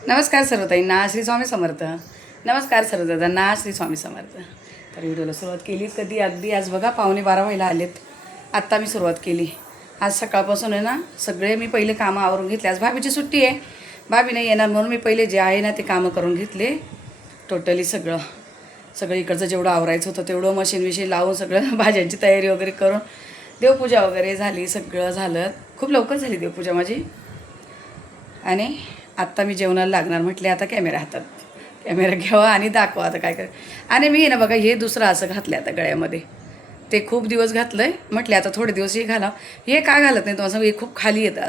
नमस्कार सर्वताईंना श्री स्वामी समर्थ. नमस्कार सर्वदादांना श्री स्वामी समर्थ. तर व्हिडिओला सुरुवात केली कधी अगदी आज बघा 11:15 व्हायला आलेत. आत्ता मी सुरुवात केली. आज सकाळपासून आहे ना सगळे मी पहिले कामं आवरून घेतले. आज भाभीची सुट्टी आहे, भाभी नाही येणार म्हणून मी पहिले जे आहे ना ते कामं करून घेतले. टोटली सगळं इकडचं जेवढं आवरायचं होतं तेवढं मशीन लावून सगळं भाज्यांची तयारी वगैरे करून देवपूजा वगैरे झाली. सगळं झालं. खूप लवकर झाली देवपूजा माझी. आणि आत्ता मी जेवणाला लागणार. म्हटले आता कॅमेरा घ्यावा आणि दाखवा आता काय आणि मी ना बघा हे दुसरं असं घातलं आता गळ्यामध्ये. ते खूप दिवस घातलं आहे. म्हटले आता थोडे दिवस हे घाला. हे का घालत नाही तुम्हाला? हे खूप खाली येतं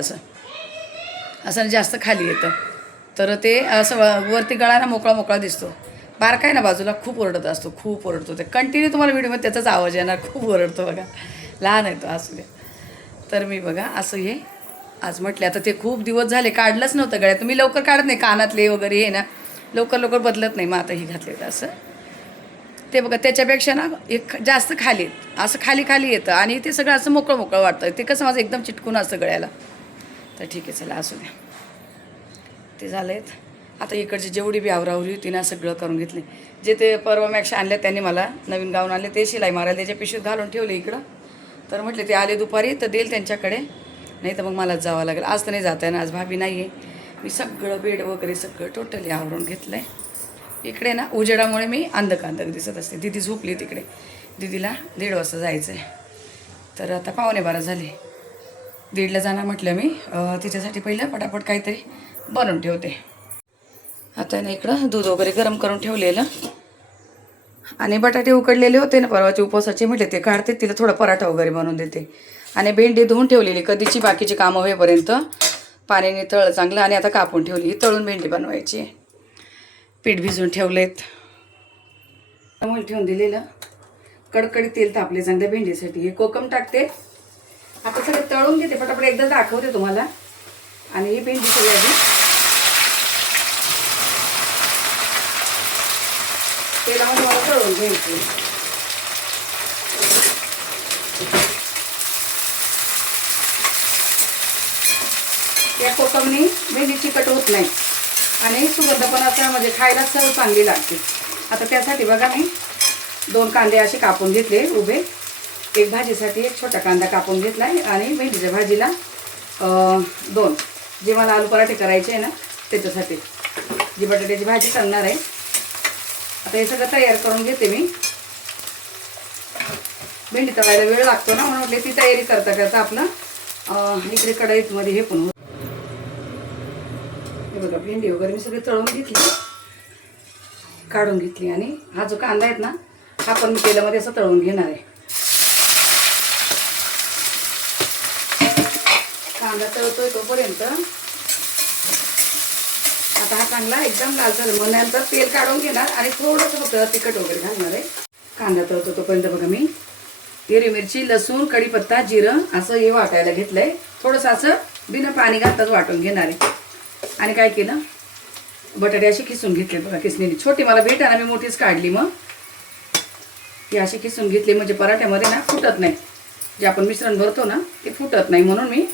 असं जास्त खाली येतं. तर ते असं वरती गळा ना मोकळा दिसतो. बारका आहे ना बाजूला खूप ओरडतो ते कंटिन्यू. तुम्हाला व्हिडिओमध्ये त्याचाच आवाज येणार. खूप ओरडतो बघा. लहान आहे तो असू दे. तर मी बघा असं हे आज म्हटले आता ते खूप दिवस झाले काढलंच नव्हतं गळ्यात. मी लवकर काढत नाही कानातले वगैरे हे ना लवकर बदलत नाही. मग आता हे घातले तर असं ते बघा त्याच्यापेक्षा ना एक जास्त खाली असं खाली येतं आणि ते सगळं असं मोकळं वाटतं. ते कसं माझं एकदम चिटकून असतं गळ्याला. तर ठीक आहे चला असू द्या. ते झालं आहेत. आता इकडची जेवढी बी आवरावरी होती ना सगळं करून घेतली. जे ते परवा मॅक्स आणले त्यांनी मला नवीन गाऊन आणले ते शिलाई मारायला त्याच्या पिशवीत घालून ठेवले इकडं. तर म्हटले ते आले दुपारी तर देईल त्यांच्याकडे, नाही तर मग मलाच जावं लागेल. आज तर नाही जाता आहे ना, आज भाभी नाही आहे. मी सगळं बेड वगैरे सगळं टोटली आवरून घेतलं आहे. इकडे ना उजेडामुळे मी अंधकांधक दिसत असते. दिदी झोपली तिकडे. दिदीला 1:30 वाजता जायचं आहे. तर आता 11:15 झाले. 1:30ला जाणार म्हटलं मी. तिच्यासाठी पहिलं पटापट काहीतरी बनवून ठेवते. आता ना इकडं दूध वगैरे गरम करून ठेवलेलं आणि बटाटे उकडलेले होते ना परवाचे उपवासाचे. म्हटले ते काढते, तिला थोडा पराठा वगैरे बनवून देते. आणि भेंडी धुवून ठेवलेली कधीची बाकीची कामं होईपर्यंत पाण्याने तळ चांगलं. आणि आता कापून ठेवली. तळून भेंडी बनवायची. पीठ भिजवून ठेवलेत. त्यामुळे ठेवून दिलेलं कडकडीत तेल तापले चांगले भेंडीसाठी. हे कोकम टाकते. आता सगळं तळून घेते पटापट एकदा दाखवते तुम्हाला. आणि ही भेंडी सगळी आधी तेलामध्ये मला तळून घ्यायची. या कोकमनी भेंडी चिकट होत नाही आणि सुगंध पण असा म्हणजे खायला चव चांगली लागते. आता त्यासाठी बघा मी 2 कांदे असे कापून घेतले उभे. एक भाजीसाठी एक छोटा कांदा कापून घेतला आहे आणि भेंडीच्या भाजीला 2 जे मला आलू पराठे करायचे आहे ना त्याच्यासाठी जी बटाट्याची भाजी करणार आहे. आता हे सगळं तयार करून घेते मी. भेंडी तळायला वेळ लागतो ना म्हणून म्हटले ती तयारी करता आपलं इकडे कढईमध्ये हे पण हे बघा भेंडी वगैरे मी सगळी तळून घेतली, काढून घेतली. आणि हा जो कांदा आहेत ना हा पण मी तेलामध्ये असं तळून घेणार आहे. कांदा तळतोय तोपर्यंत आता हा चांगला एकदम लालसर मग नंतर तेल काढून घेणार आणि थोडंसं फक्त तिखट वगैरे घालणार आहे. कांदा तळतो तोपर्यंत बघा मी हिरवी मिरची, लसूण, कढीपत्ता, जिरं असं हे वाटायला घेतलंय. थोडंसं असं बिना पाणी घालताच वाटून घेणार आहे. आणि काय केलं बटाटे असे खिसून घेतले बघा. किसलेली छोटी मला भेटा ना मी मोठीच काढली. मग हे असे खिसून घेतले म्हणजे पराठ्यामध्ये ना फुटत नाही. जे आपण मिश्रण भरतो ना ते फुटत नाही म्हणून मी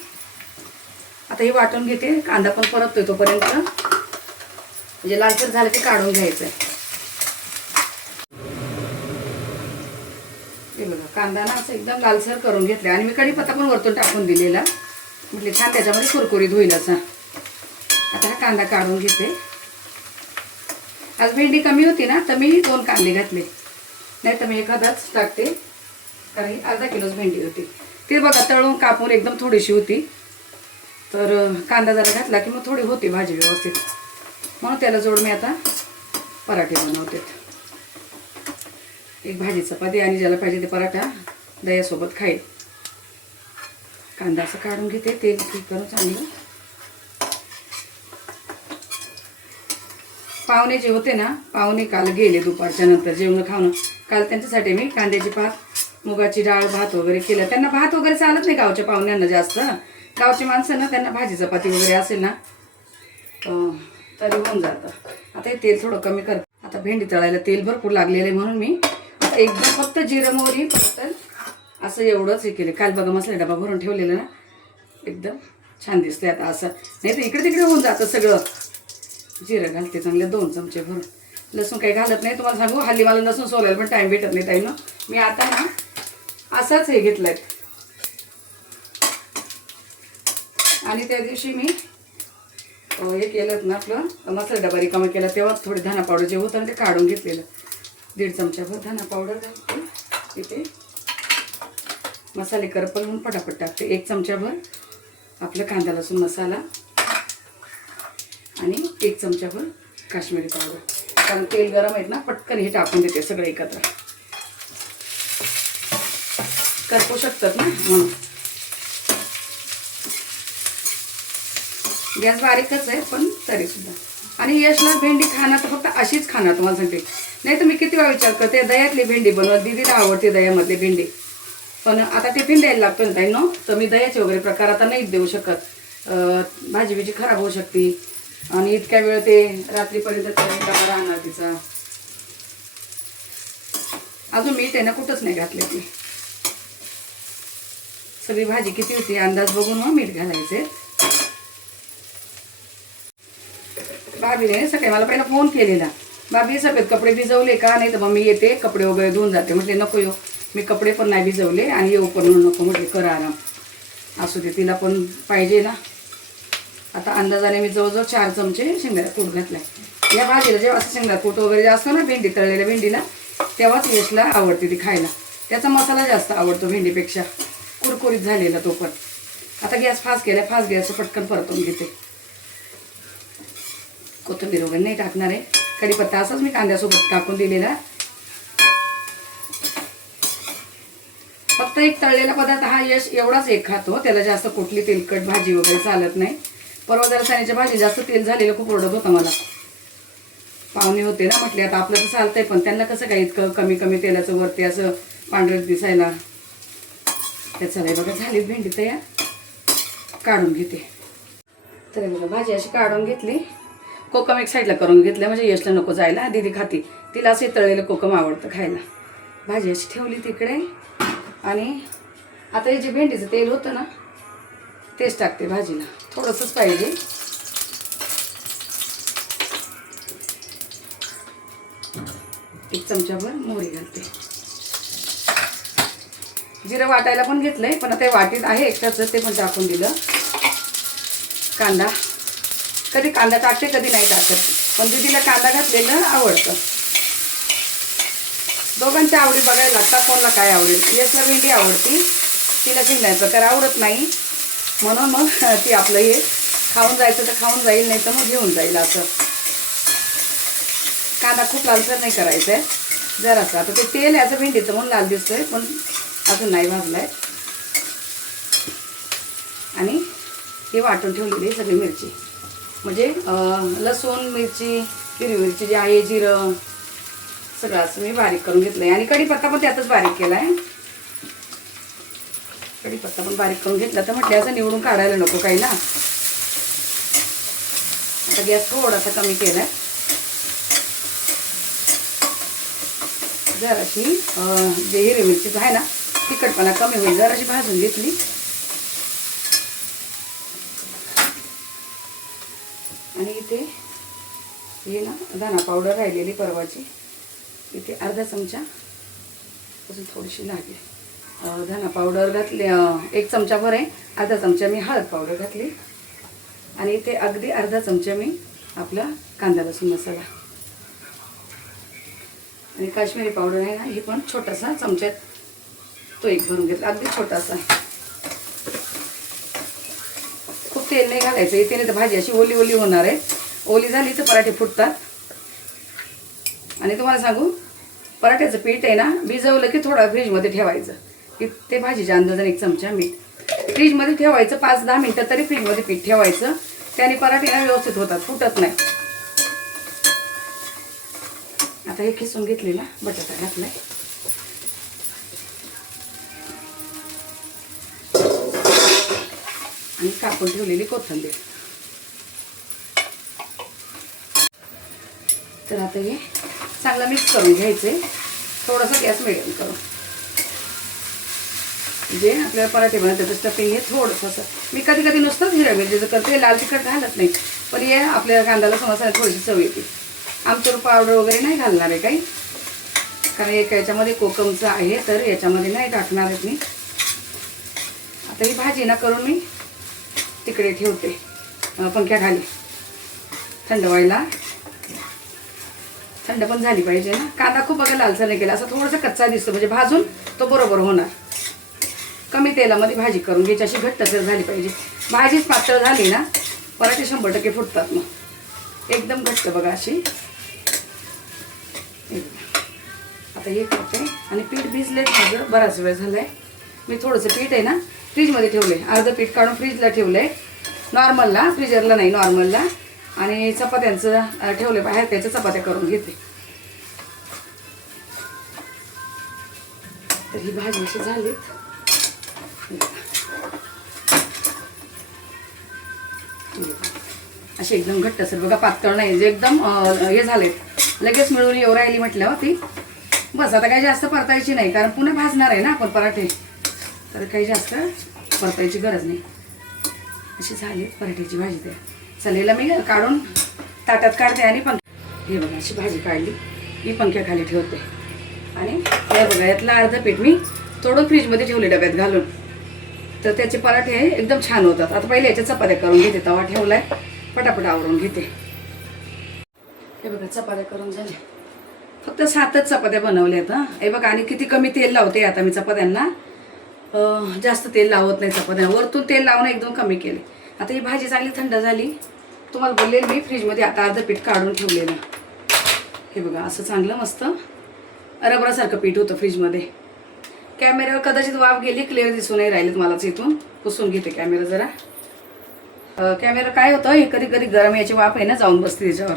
आता हे वाटून घेते. कांदा पण परततोय तोपर्यंत म्हणजे लालसर झालं की काढून घ्यायचं. हे बघा कांदा ना असं एकदम लालसर करून घेतले आणि मी कढीपत्ता पण वरतून टाकून दिलेला. म्हटले छान त्याच्यामध्ये कुरकुरीत होईल असा. आता हा कांदा काढून घेते. आज भेंडी कमी होती ना तर मी 2 कांदे घातले, नाही तर मी एखादाच टाकते कारण अर्धा किलोच भेंडी होती. ते बघा तळून कापून एकदम थोडीशी होती. तर कांदा जरा घातला की मग थोडी होती भाजी व्यवस्थित. म्हणून त्याला जोड मी आता पराठे बनवते. एक भाजी चपाती आणि ज्याला पाहिजे ते पराठा दह्यासोबत खाईल. कांदा असं काढून घेते. तेल करून चांगलं. पाहुणे जे होते ना पाहुणे काल गेले दुपारच्या नंतर जेवण खावणं. काल त्यांच्यासाठी मी कांद्याची पात, मुगाची डाळ, भात वगैरे केलं. त्यांना भात वगैरे चालत नाही गावच्या पाहुण्यांना जास्त. गावची माणसं ना त्यांना भाजी चपाती वगैरे असेल ना तरी होऊन जातं. आता हे तेल थोडं कमी कर. आता भेंडी तळायला तेल भरपूर लागलेलं आहे म्हणून मी आता एकदम फक्त जिरं मोहरी फक्त असं एवढंच हे केलं. काल बघा मसाला डबा भरून ठेवलेला ना एकदम छान दिसते आता असं. नाही तर इकडे तिकडे होऊन जातं सगळं. जिरं घालते चांगले 2 चमचे भरून. लसूण काही घालत नाही. तुम्हाला सांगू हल्ली मला लसूण सोलायला पण टाईम भेटत नाही ताईनं. मी आता ना असाच हे घेतलं आहे. आणि त्या दिवशी मी हे केलं ना आपलं मसाला डबा रिकामा केला तेव्हा थोडी धना पावडर जे होतं ना ते काढून घेतलेलं. 1.5 चमचाभर धना पावडर घालते इथे. मसाले करपल म्हणून पटापट टाकते. 1 चमचाभर आपलं कांदा लसूण मसाला आणि 1 चमचाभर काश्मीरी पावडर. कारण तेल गरम आहेत ना पटकन हे टाकून देते सगळं एकत्र. करपू शकतात ना म्हणून. गॅस बारीकच आहे पण तरीसुद्धा. आणि यशला भेंडी खाणं तर फक्त अशीच खाणार तुम्हाला सांगते. नाही तर मी किती वेळा विचार करते दह्यातली भेंडी बनवत. दीदीला आवडते दह्यामधली भेंडी. पण आता टिफिन द्यायला लागतो ना ताई नो. तर मी दह्याचे वगैरे प्रकार आता नाहीच देऊ शकत. भाजी बिजी खराब होऊ शकते. आणि इतक्या वेळ ते रात्रीपर्यंत डबा राहणार तिचा. अजून मी त्यांना कुठंच नाही घातले. ती सगळी भाजी किती होती अंदाज बघून मग मीठ घालायचे. भाभीने सकाळी मला पहिला फोन केलेला. भाभी सगळेच कपडे भिजवले का. नाही तर मग मी येते कपडे वगैरे धुवून जाते. म्हटले नको येऊ मी कपडे पण नाही भिजवले आणि येऊ पण नको म्हटले कर आराम. असू दे तिला पण पाहिजे ना. आता अंदाजाने मी जवळजवळ 4 चमचे शेंगदाणा कूट घातलाय. या भाजीला जेव्हा असं शेंगदाणा कूट वगैरे जे असतो ना भेंडी तळलेल्या भेंडीला तेव्हाच यशला आवडते ती खायला. त्याचा मसाला जास्त आवडतो भेंडीपेक्षा. कुरकुरीत झालेला तो पण. आता गॅस फास्ट केला. फास्ट गॅस पटकन परतून घेते. कोथिंबीर वगैरे नाही टाकणार आहे. कढीपत्ता असाच मी कांद्यासोबत टाकून दिलेला. फक्त एक तळलेला पदार्थ हा यश एवढाच एक खातो. त्याला जास्त कुठली तेलकट भाजी वगैरे चालत नाही. परवा जरा चण्याच्या भाजी जास्त तेल झालेलं खूप ओरडत होतं मला. पाहुणे होते ना म्हटले आता आपलं तर चालतंय पण त्यांना कसं काय इतकं कमी कमी तेलाचं वरती असं पांढरट दिसायला. त्याचं नाही बघा झालीच भेंडी तयार. काढून घेते. तर बघा भाजी अशी काढून घेतली. कोकम एक साईडला करून घेतलं म्हणजे यशला नको जायला. दीदी खाती तिला असे तळलेलं कोकम आवडतं खायला. भाजी अशी ठेवली तिकडे. आणि आता हे जे भेंडीचं तेल होतं ना तेच टाकते भाजीला. थोडंसंच पाहिजे. एक चमचाभर मोहरी घालते. जिरं वाटायला पण घेतलंय पण आता वाटीत आहे एक्स्ट्राचं ते पण टाकून दिलं. कांदा कधी कांदा टाकते कधी नाही टाकत. पण दीदीला कांदा घातलेलं आवडतं. दोघांच्या आवडी बघायला लागतात कोणाला काय आवडेल. यशला भेंडी आवडती. तिला शेंगदाण्याचा प्रकार आवडत नाही. म्हणून मग ती आपलं हे खाऊन जायचं तर खाऊन जाईल नाही तर मग घेऊन जाईल असं. कांदा खूप लालसर नाही करायचं आहे जरासं. आता ते तेल याचं भेंडीचं म्हणून लाल दिसतोय पण अजून नाही भाजलं आहे. आणि हे वाटून ठेवलेली सगळी मिरची म्हणजे लसूण मिरची हिरवी मिरची जी आहे जिरं सगळं असं मी बारीक करून घेतलं आहे. आणि कढीपत्ता पण त्यातच बारीक केला आहे. कढीपत्ता पण बारीक करून घेतला तर म्हटलं असं निवडून काढायला नको काही ना. आता गॅस थोडासा कमी केला आहे. जराशी जे हिरवी मिरचीचं आहे ना तिखटपणा कमी होईल. जराशी भाजून घेतली. आणि इथे हे ना धना पावडर राहिलेली परवाची इथे अर्धा चमचा अजून थोडीशी लागेल. धना पावडर घातली 1 चमचाभर आहे. अर्धा चमचा मी हळद पावडर घातली. आणि इथे अगदी अर्धा चमचा मी आपला कांदा लसूण मसाला आणि काश्मीरी पावडर आहे ना ही पण छोटासा चमच्यात तो एक भरून घेतला. अगदी छोटासा. खूप तेल नाही घालायचं इथे नाही तर भाजी अशी ओली ओली होणार आहे. ओली झाली तर पराठे फुटतात. आणि तुम्हाला सांगू पराठ्याचं पीठ आहे ना भिजवलं की थोडं फ्रीजमध्ये ठेवायचं. की ते भाजीच्या अंदाजाने 1 चमचा मीठ फ्रीजमध्ये ठेवायचं. 5-10 मिनटं तरी फ्रीजमध्ये पीठ ठेवायचं. त्याने पराठे ना व्यवस्थित होतात फुटत नाही. आता हे खिसून घेतलेला बटाटा घातलाय. आणि कापून ठेवलेली कोथिंबीर. तर आता हे चांगलं मिक्स करून घ्यायचे. थोडासा गॅस मिडियम करून जे आपल्याला पराठे बनवतात स्टफिंग हे थोडंसं असं. मी कधी कधी नुसतंच हिरव्या मिरचीचं करते लाल तिखट घालत नाही. पण हे आपल्या कांद्याला समोसा थोडीशी चव येते. आमचूर पावडर वगैरे नाही घालणार आहे काही, कारण एक याच्यामध्ये कोकमचं आहे तर याच्यामध्ये नाही टाकणार आहे मी. आता ही भाजी ना करून मी तिकडे ठेवते पंख्याखाली थंड व्हायला. थंड पण झाली पाहिजे ना. कांदा खूप बघा लालसर नाही केला, असं थोडंसं कच्चा दिसतो म्हणजे भाजून तो बरोबर होणार. कमी तेलामध्ये भाजी करून घ्यायची, अशी घट्टसर झाली पाहिजे. भाजीच पातळ झाली ना पराठे 100% फुटतात मग. एकदम घट्ट बघा अशी. आता हे करते आणि पीठ भिजले माझं बराच वेळ झाला आहे. मी थोडंसं पीठ आहे ना फ्रीजमध्ये ठेवलं आहे, अर्धं पीठ काढून फ्रीजला ठेवलं आहे, नॉर्मलला, फ्रीजरला नाही नॉर्मलला. आणि चपात्यांचं ठेवले बाहेर, त्याच्या चपात्या करून घेते. तर ही भाजी अशी झालीत. अशी एकदम घट्ट असेल बघा, पातळ नाही जे एकदम हे झालेत, लगेच मिळून येऊ राहिली म्हटलं ती. बस आता काही जास्त परतायची नाही, कारण पुन्हा भाजणार आहे ना आपण पराठे, तर काही जास्त परतायची गरज नाही. अशी झाली पराठ्याची भाजी. त्या चलेला मी काढून ताटात काढते आणि हे बघा अशी भाजी काढली, मी पंख्याखाली ठेवते. आणि हे बघा यातलं अर्धं पीठ मी थोडं फ्रीजमध्ये ठेवले डब्यात घालून, तर त्याचे पराठे एकदम छान होतात. आता पहिले याच्या चपात्या करून घेते, तवा ठेवलाय, पटापट आवरून घेते. हे बघा चपात्या करून झाले, फक्त 7च चपात्या बनवल्यात. हे बघा आणि किती कमी तेल लावते आता मी चपात्यांना, जास्त तेल लावत नाही चपात्या, वरतून तेल लावणं एकदम कमी केले. आता ही भाजी चांगली थंड झाली, तुम्हाला बोललेलं मी फ्रीजमध्ये आता अर्धं पीठ काढून ठेवलेलं. हे बघा असं चांगलं मस्त रबरासारखं पीठ होतं फ्रीजमध्ये. कॅमेऱ्यावर कदाचित वाफ गेली, क्लिअर दिसून नाही राहिलेत मलाच. इथून पुसून घेते कॅमेरा जरा. कॅमेरा काय होतं, हे कधी कधी गरम याची वाफ आहे ना जाऊन बसते त्याच्यावर.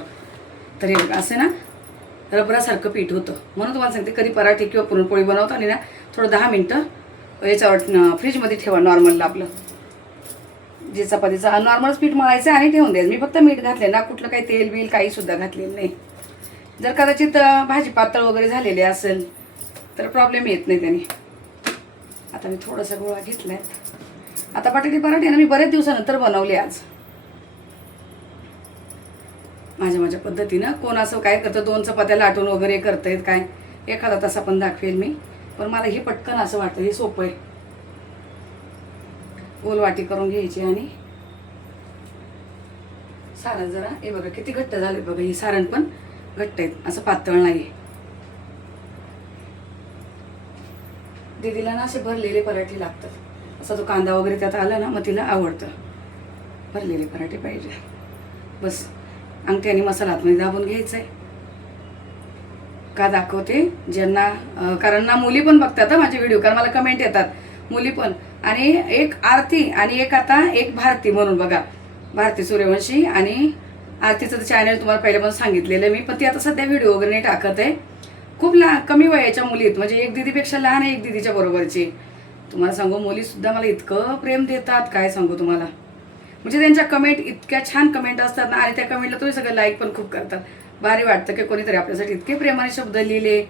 तर हे बघा असं ना रबरासारखं पीठ होतं. म्हणून तुम्हाला सांगते कधी पराठे किंवा पुरणपोळी बनवताना ना थोडं 10 मिनटं याच्यावर फ्रीजमध्ये ठेवा. नॉर्मलला आपलं जे चपातीचं नॉर्मलच पीठ मळायचं आणि ठेवून द्यायचं. मी फक्त मीठ घातले ना, कुठलं काही तेल बिल काही सुद्धा घातलेलं नाही. जर कदाचित भाजी पातळ वगैरे झालेली असेल तर प्रॉब्लेम येत नाही त्याने. आता मी थोडासा गोळा घेतलाय. आता बटाटे पराठे ना मी बरेच दिवसानंतर बनवले आज माझ्या पद्धतीनं. कोण असं काय करतं 2 चपात्या लाटून वगैरे करतायत काय, एखादा तसा पण दाखवेल मी. पण मला हे पटकन असं वाटतं, हे सोपं आहे. गोल वाटी करून घ्यायची आणि सारण जरा, हे बघा किती घट्ट झाले बघा, हे सारण पण घट्ट आहेत, असं पातळ नाही. दीदीला ना असे भरलेले पराठे लागतात, असा तो कांदा वगैरे त्यात आला ना मग तिला आवडतं. भरलेले पराठे पाहिजे. बस अंगठी आणि मसाला आतमध्ये दाबून घ्यायचा आहे. का दाखवते ज्यांना, कारण ना मुली पण बघतात माझे व्हिडिओ, कारण मला कमेंट येतात मुली पण. आणि एक आरती आणि एक भारती म्हणून बघा, भारती सूर्यवंशी आणि आरतीचं चॅनल तुम्हाला पहिल्यापासून सांगितलेलं मी. पण ती आता सध्या व्हिडिओ वगैरे नाही टाकत आहे. खूप कमी वयाच्या मुली आहेत, म्हणजे एक दीदीपेक्षा लहान आहे, एक दीदीच्या बरोबरची. तुम्हाला सांगू मुलीसुद्धा मला इतकं प्रेम देतात, काय सांगू तुम्हाला. म्हणजे त्यांच्या कमेंट इतक्या छान कमेंट असतात ना, आणि त्या कमेंटला तुम्ही सगळं लाईक पण खूप करतात. भारी वाटतं की कोणीतरी आपल्यासाठी इतके प्रेमाने शब्द लिहिले,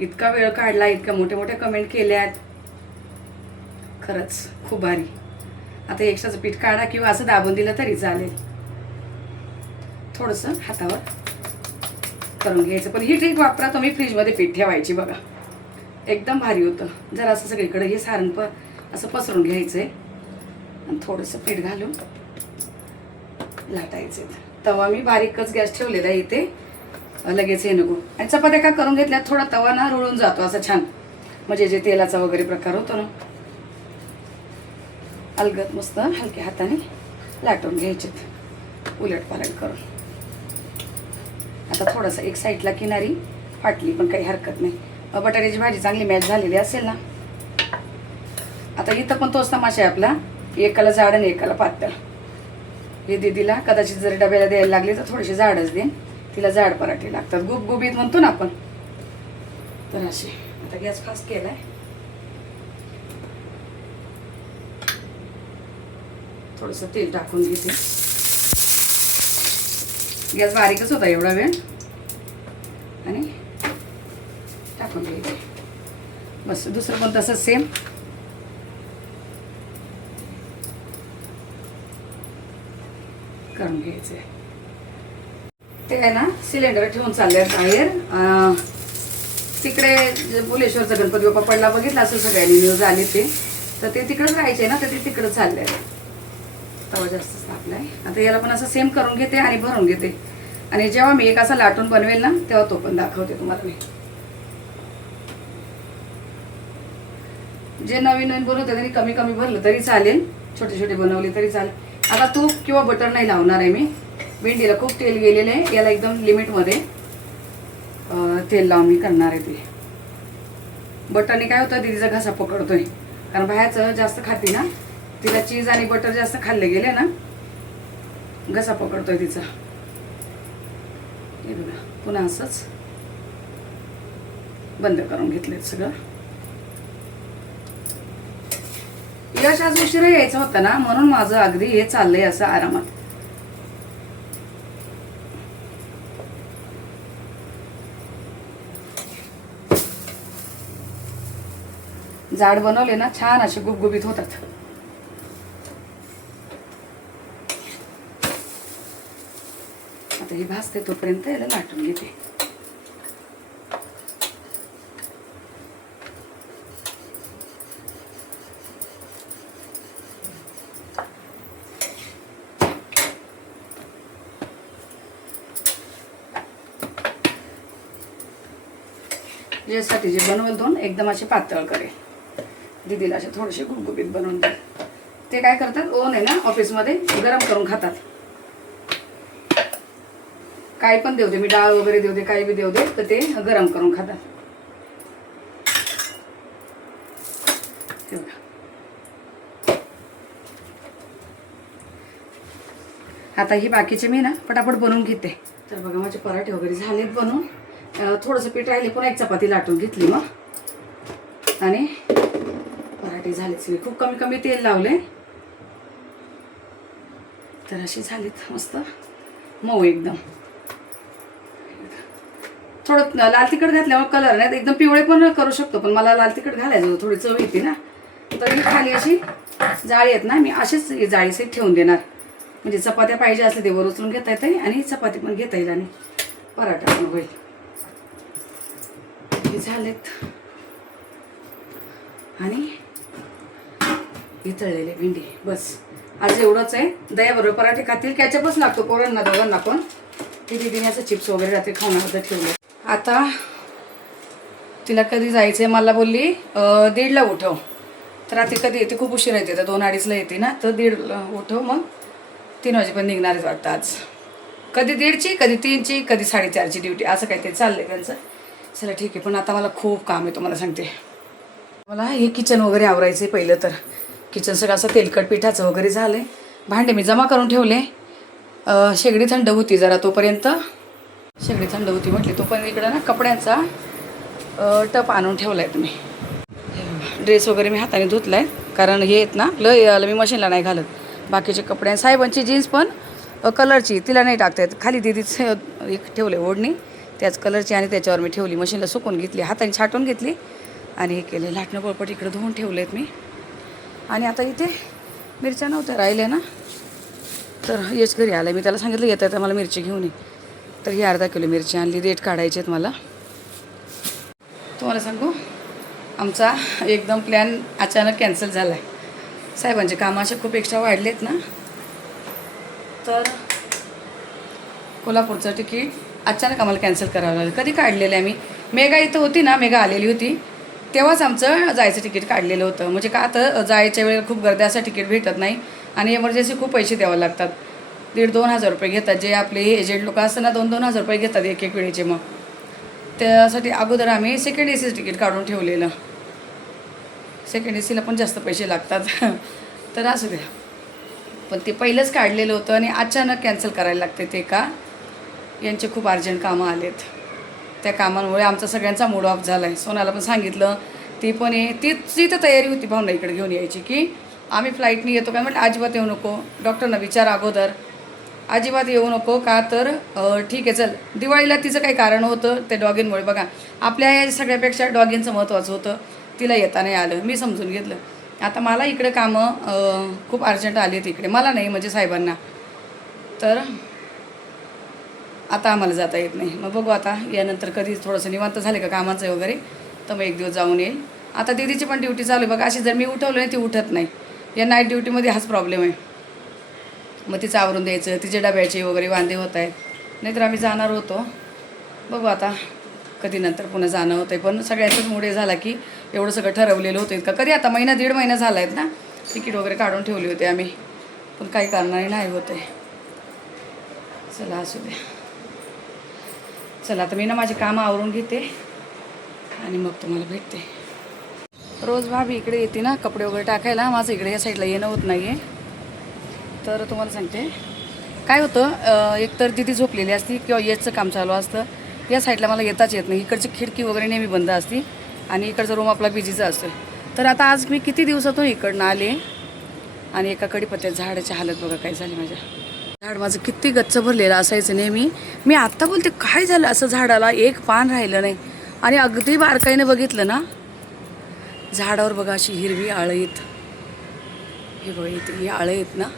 इतका वेळ काढला, इतक्या मोठ्या मोठ्या कमेंट केल्यात. खरंच खूप भारी. आता एक्स्ट्राचं पीठ काढा किंवा असं दाबून दिलं तरी चालेल. थोडंसं हातावर करून घ्यायचं. पण ही ट्रिक वापरा तुम्ही, फ्रीजमध्ये पीठ ठेवायची बघा, एकदम भारी होतं. जर असं सगळीकडे हे सारण पण असं पसरून घ्यायचं आहे आणि थोडंसं पीठ घालून लाटायचं. तवा मी बारीकच गॅस ठेवलेला आहे इथे, लगेच हे नको. आणि चपात्या का करून घेतल्या, थोडा तवा ना रुळून जातो असं छान, म्हणजे जे तेलाचा वगैरे प्रकार होतो ना, अलगद मस्त हलक्या हाताने लाटून घ्यायचेत उलट पालट करून. आता थोडंसं एक साईडला किनारी फाटली पण काही हरकत नाही. बटाट्याची भाजी चांगली मॅच झालेली असेल ना. आता इथं पण तोच तमाशा आहे आपला, एकाला जाड आणि एकाला पातळ. हे दीदीला कदाचित जर डब्याला द्यायला लागले तर थोडेसे जाडच देईन, तिला जाड पराठे लागतात, गुबगुबीत म्हणतो ना आपण. तर असे आता गॅस फास्ट केलाय. थोडंसं तेल टाकून घेते. गॅस बारीकच होता एवढा वेळ, आणि टाकून घ्यायचे. बस दुसरं पण तसंच सेम. करून घ्यायचं. ते आहे ना सिलेंडर ठेवून चालले आहेत बाहेर. तिकडे बुलेश्वरचा गणपती बाप्पा पडला बघितला असं सगळ्यांनी न्यूज आली ते, तर ते तिकडंच राहायचे ना, तर ते तिकडं चालले आहे. तवा जास्तच तापला आहे. आता याला पण असं सेम करून घेते आणि भरून घेते. आणि जेव्हा मी एक असा लाटून बनवेल ना तेव्हा तो पण दाखवते तुम्हाला मी. जे नवीन नवीन बनवते त्यांनी कमी कमी भरलं तरी चालेल, छोटे छोटे बनवले तरी चालेल. आता तूप किंवा बटर नाही लावणार आहे मी. भेंडीला खूप तेल गेलेलं आहे, याला एकदम लिमिटमध्ये तेल लावून मी करणार आहे ते. बटरने काय होतं, दीदीचा घसा पकडतोय, कारण बाहेरचं जास्त खाते ना, तिला चीज आणि बटर जास्त खाल्ले गेले ना, घसा पकडतोय तिचा. हे बघा पुन्हा असंच बंद करून घेतलेत सगळं. यश आज उशिरा यायचं होतं ना, म्हणून माझं अगदी हे चाललंय असं आरामात. जाड बनवले ना छान असे गुबगुबीत होतात. आता हे भाजते तोपर्यंत याला लाटून घेते. यासाठी जे बनवेल दोन एकदम असे पातळ करेल. दीदीला असे थोडेसे गुबगुबीत बनवून दे. ते काय करतात, ओव्हन आहे ना ऑफिसमध्ये, गरम करून खातात. काय पण देऊ दे, मी डाळ वगैरे देऊ दे, काही बी देऊ दे, तर ते गरम करून खातात. आता ही बाकीचे मी ना पटापट बनवून घेते. तर बघा माझे पराठे वगैरे झालेत बनवून. थोडंसं पीठ राहिले, पुन्हा एक चपाती लाटून घेतली मग, आणि पराठे झालेच. मी खूप कमी कमी तेल लावले, तर असे झालेत मस्त मऊ एकदम. थोडं लाल तिखट घातल्यामुळे कलर नाही, एकदम पिवळे पण करू शकतो, पण मला लाल तिखट घालायचं होतं, थोडी चव येते ना. तर ही खाली अशी जाळी आहेत ना, मी अशीच जाळीचे ठेवून देणार, म्हणजे चपात्या पाहिजे असले ते वर उचलून घेता येते आणि चपाती पण घेता येईल आणि पराठा पण होईल. हे झालेत. आणि हे तळलेले भेंडी बस आज एवढंच आहे. दह्याबरोबर पराठे खातील, कॅचअपच लागतो पोरांना दोघांना पण. ती दीदीने असं चिप्स वगैरे रात्री खाण्याबद्दल ठेवले. आता तिला कधी जायचंय, मला बोलली 1:30ला उठव. तर रात्री कधी येते, खूप उशीर येते, तर 2-2:30ला येते ना, तर 1:30ला उठव, मग 3 वाजेपर्यंत निघणारच वाटतं आज. कधी 1:30ची, कधी 3ची, कधी 4:30ची ड्युटी, असं काही ते चाललंय त्यांचं. चला ठीक आहे, पण आता मला खूप काम आहे तुम्हाला सांगते. मला हे किचन वगैरे आवरायचं आहे पहिलं. तर किचन सगळं असं तेलकट पिठाचं वगैरे झालं आहे. भांडे मी जमा करून ठेवले. शेगडी थंड होती जरा, तोपर्यंत शेगडी थंड होती म्हटली, तोपर्यंत इकडं ना कपड्यांचा टप आणून ठेवला आहे तुम्ही. ड्रेस वगैरे मी हाताने धुतला आहे, कारण हे आहेत ना लय मी मशीनला नाही घालत. बाकीचे कपडे, साहेबांची जीन्स पण कलरची, तिला नाही टाकता येत. खाली दीदीच एक ठेवले ओढणी त्याच कलरची, आणि त्याच्यावर मी ठेवली, मशीनला सुकून घेतली, हाताने छाटून घेतली आणि हे केलं. लाटणं पोळपट इकडं धुवून ठेवले आहेत मी. आणि आता इथे मिरच्या नव्हत्या राहिल्या ना, तर हेच घरी आलं. मी त्याला सांगितलं येतं तर मला मिरची घेऊन ये, तर ही अर्धा किलो मिरची आणली. रेट काढायचे आहेत मला. तुम्हाला सांगू, आमचा एकदम प्लॅन अचानक कॅन्सल झाला आहे. साहेबांचे कामं असे खूप एक्स्ट्रा वाढलेत ना, तर कोल्हापूरचं तिकीट अचानक आम्हाला कॅन्सल करावं लागलं. कधी काढलेलं आहे आम्ही, मेगा इथं होती ना, मेगा आलेली होती तेव्हाच आमचं जायचं तिकीट काढलेलं होतं. म्हणजे का तर जायच्या वेळेला खूप गर्दी, असं तिकीट भेटत नाही, आणि एमर्जन्सी खूप पैसे द्यावे लागतात. 1,500-2,000 हजार रुपये घेतात. जे आपले एजंट लोक असतात ना, 2,000-2,000 हजार रुपये घेतात एक वेळेचे. मग त्यासाठी अगोदर आम्ही सेकंड एसीचं तिकीट काढून ठेवलेलं. सेकंड एसीला पण जास्त पैसे लागतात. तर असू द्या, पण ते पहिलंच काढलेलं होतं आणि अचानक कॅन्सल करायला लागते. ते का यांचे खूप अर्जंट कामं आलेत, त्या कामांमुळे आमचा सगळ्यांचा मूड ऑफ झाला आहे. सोनाला पण सांगितलं, ती पण ती तर तयारी होती भावना इकडे घेऊन यायची, की आम्ही फ्लाईटने येतो. काय म्हटलं, अजिबात येऊ नको, डॉक्टरना विचार अगोदर, अजिबात येऊ नको. का तर ठीक आहे चल, दिवाळीला तिचं काही कारण होतं त्या डॉगिनमुळे. बघा, आपल्या या सगळ्यापेक्षा डॉगिनचं महत्त्वाचं होतं, तिला येता नाही आलं, मी समजून घेतलं. आता मला इकडे कामं खूप अर्जंट आली आहेत इकडे, मला नाही म्हणजे साहेबांना. तर आता आम्हाला जाता येत नाही. मग बघू आता यानंतर कधी थोडंसं निवांत झाले का कामाचं वगैरे तर मग एक दिवस जाऊन येईल. आता दीदीची पण ड्युटी चालू आहे बघा. अशी जर मी उठवलं नाही ती उठत नाही. या नाईट ड्युटीमध्ये हाच प्रॉब्लेम आहे. मग तिचं आवरून द्यायचं, तिचे डब्याचे वगैरे वांदे होत आहेत. नाहीतर आम्ही जाणार होतो. बघू आता कधी नंतर पुन्हा जाणं होतं आहे. पण सगळ्याचाच मुळे झाला की एवढं सगळं ठरवलेलं होतं का कधी आता महिना दीड महिना झाला आहेत ना. तिकीट वगैरे काढून ठेवली होती आम्ही, पण काही कारणाने नाही होत आहे. चला असू द्या. चला आता मी ना माझे कामं आवरून घेते आणि मग तुम्हाला भेटते. रोज भाभी इकडे येते ना कपडे वगैरे टाकायला. माझं इकडे या साईडला येणं होत नाही आहे. तर तुम्हाला सांगते काय होतं, एकतर दीदी झोपलेली असती किंवा येचं काम चालू असतं. या साईडला मला येताच येत नाही. इकडची खिडकी वगैरे नेहमी बंद असती आणि इकडचा रूम आपला बिजीचा असतो. तर आता आज मी किती दिवसातून इकडनं आले आणि एका कडीपत्त्या झाडाची हालत बघा काय झाली. माझ्या झाड माझं किती गच्च भरलेलं असायचं नेहमी. मी आत्ता बोलते काय झालं असं झाडाला एक पान राहिलं नाही. आणि अगदी बारकाईने बघितलं ना झाडावर बघा अशी हिरवी आळीत, हे बघा इथे ही आळं आहेत ना,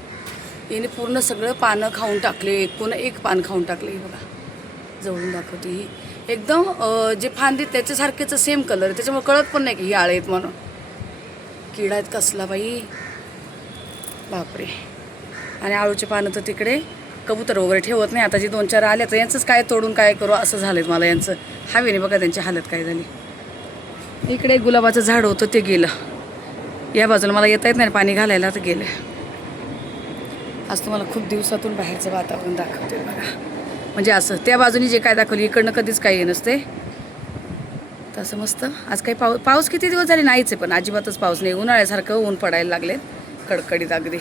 याने पूर्ण सगळं पानं खाऊन टाकले. पुन्हा एक पान खाऊन टाकले. ही बघा जवळून दाखवते. ही एकदम जे फांदी त्याच्यासारखेच सेम कलर आहे. त्याच्यामुळे कळत पण नाही की ही आळे आहेत म्हणून. किडा आहेत कसला बाई, बापरे. आणि आळूचे पानं तर तिकडे कबूतर वगैरे ठेवत नाही. आता जे 2-4 आले तर यांचंच काय तोडून काय करू असं झालं आहे मला. यांचं हवेने बघा त्यांची हालत काय झाली. इकडे गुलाबाचं झाड होतं ते गेलं. या बाजूला मला येता येत नाही पाणी घालायला तर गेलं. आज तुम्हाला खूप दिवसातून बाहेरचं वातावरण दाखवते बघा. म्हणजे असं त्या बाजूनी जे काय दाखवलं इकडनं कधीच काही नसते. तसं मस्त आज काही पाऊस किती दिवस झाले नाहीच आहे. पण अजिबातच पाऊस नाही. उन्हाळ्यासारखं ऊन पडायला लागले कडकडीत अगदी.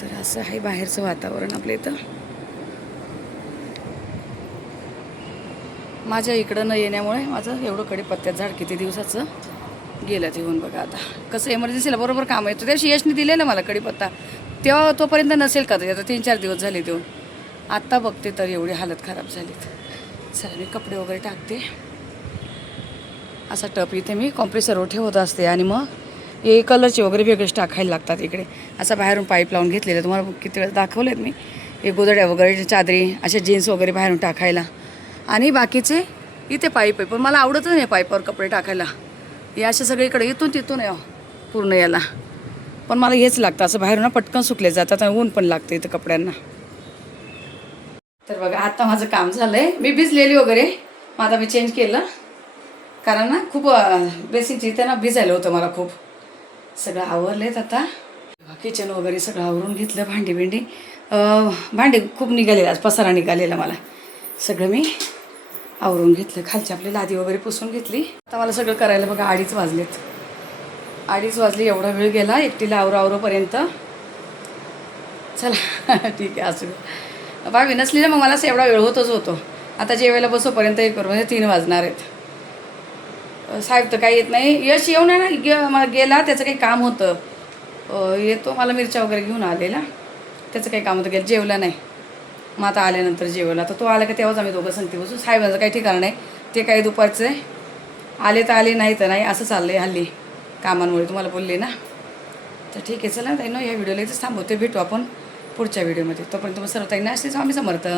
तर असं आहे बाहेरचं वातावरण आपल्या इथं. माझ्या इकडं न येण्यामुळे माझं एवढं कडीपत्त्यात झाड किती दिवसाचं गेलं ते होऊन बघा. आता कसं एमर्जन्सीला बरोबर काम येतं. त्याशी यशने दिलेलं मला कडीपत्ता तेव्हा तोपर्यंत नसेल का आता 3-4 दिवस झाले देऊन. आत्ता बघते तर एवढी हालत खराब झालीत. चला मी कपडे वगैरे टाकते. असा टप इथे मी कॉम्प्रेसरवर ठेवत असते आणि मग हे कलरचे वगैरे वेगळेच टाकायला लागतात. इकडे असा बाहेरून पाईप लावून घेतलेला तुम्हाला किती वेळेस दाखवले आहेत मी. हे गोदड्या वगैरे चादरी अशा जीन्स वगैरे बाहेरून टाकायला आणि बाकीचे इथे पाईप आहे. पण मला आवडतच नाही पाईपवर कपडे टाकायला. हे असे सगळीकडे इथून तिथून आहे पूर्ण याला. पण मला हेच लागतं असं बाहेरून पटकन सुकले जातात आणि ऊन पण लागतं इथं कपड्यांना. तर बघा आता माझं काम झालं आहे. मी भिजलेली वगैरे मग आता मी चेंज केलं कारण ना खूप बेसिकची इथे ना भिजायला होतं मला खूप. सगळं आवरलेत आता. किचन वगैरे सगळं आवरून घेतलं. भांडी खूप निघालेलं आज पसारा निघालेला मला. सगळं मी आवरून घेतलं. खालची आपली लादी वगैरे पुसून घेतली. आता मला सगळं करायला बघा 2:30 वाजलेत. 2:30 वाजले. एवढा वेळ गेला एकटीला आवरोपर्यंत. चला ठीक आहे असू दे. भावी नसली ना मग मला असं एवढा वेळ होतच होतो. आता जेवायला बसोपर्यंत हे करू म्हणजे 3 वाजणार आहेत. साहेब तर काही येत नाही. यश येऊन आहे ना मला गेला त्याचं काही काम होतं. येतो मला मिरच्या वगैरे घेऊन आलेला त्याचं काही काम होतं. गेलं जेवला नाही. मग आता आल्यानंतर जेवला तर तो आला का तेव्हाच आम्ही दोघं संगती बसू. साहेबांचं काही ठिकाण नाही. ते काही दुपारचं आले तर आले नाही तर नाही असं चाललं आहे हल्ली कामांमुळे. तुम्हाला बोलले ना. तर ठीक आहे चला ताईंनो या व्हिडिओला इथंच थांबवते. भेटू आपण पुढच्या व्हिडिओमध्ये. तोपर्यंत मग सर्व ताईंना श्री स्वामी समर्थ.